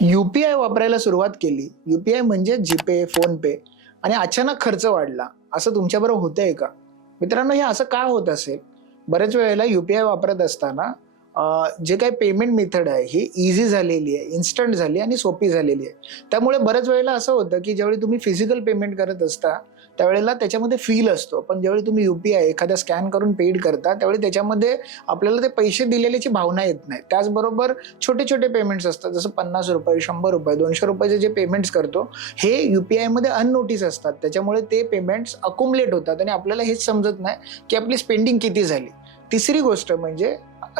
UPI वापरायला सुरुवात केली. यूपीआय म्हणजे जीपे, फोनपे आणि अचानक खर्च वाढला. असं तुमच्याबरोबर होतंय का? मित्रांनो, हे असं का होत असेल? बऱ्याच वेळेला यूपीआय वापरत असताना जे काही पेमेंट मेथड आहे ही ईझी झालेली आहे, इन्स्टंट झाली आणि सोपी झालेली आहे. त्यामुळे बऱ्याच वेळेला असं होतं, की ज्यावेळी तुम्ही फिजिकल पेमेंट करत असता, त्यावेळेला त्याच्यामध्ये फील असतो. पण ज्यावेळी तुम्ही यूपीआय एखादा स्कॅन करून पेड करता, त्यावेळी त्याच्यामध्ये आपल्याला ते पैसे दिलेल्याची भावना येत नाही. त्याचबरोबर छोटे-छोटे पेमेंट्स असतात, जसं ₹50, ₹100, ₹200 जे पेमेंट्स करतो, हे यूपीआयमध्ये अननोटीस असतात. त्याच्यामुळे ते पेमेंट्स अक्युमुलेट होतात आणि आपल्याला हेच समजत नाही, की आपली स्पेंडिंग किती झाली. तिसरी गोष्ट म्हणजे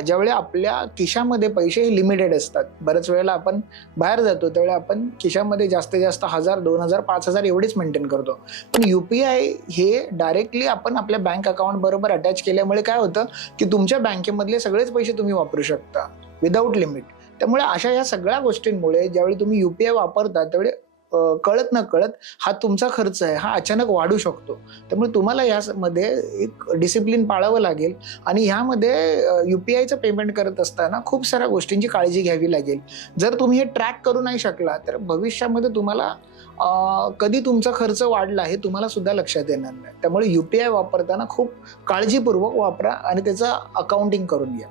ज्यावेळी आपल्या खिशामध्ये पैसे हे लिमिटेड असतात. बऱ्याच वेळेला आपण बाहेर जातो, त्यावेळी आपण खिशामध्ये जास्तीत जास्त 1000, 2000, 5000 एवढेच मेंटेन करतो. पण यूपीआय हे डायरेक्टली आपण आपल्या बँक अकाउंट बरोबर अटॅच केल्यामुळे काय होतं, की तुमच्या बँकेमधले सगळेच पैसे तुम्ही वापरू शकता विदाऊट लिमिट. त्यामुळे अशा या सगळ्या गोष्टींमुळे ज्यावेळी तुम्ही यूपीआय वापरता त्यावेळी कळत नकळत हा तुमचा खर्च आहे हा अचानक वाढू शकतो. त्यामुळे तुम्हाला यामध्ये एक डिसिप्लिन पाळावं लागेल आणि ह्यामध्ये यूपीआयचं पेमेंट करत असताना खूप साऱ्या गोष्टींची काळजी घ्यावी लागेल. जर तुम्ही हे ट्रॅक करू नाही शकला तर भविष्यामध्ये तुम्हाला कधी तुमचा खर्च वाढला हे तुम्हाला सुद्धा लक्षात येणार नाही. त्यामुळे यूपीआय वापरताना खूप काळजीपूर्वक वापरा आणि त्याचं अकाउंटिंग करून घ्या.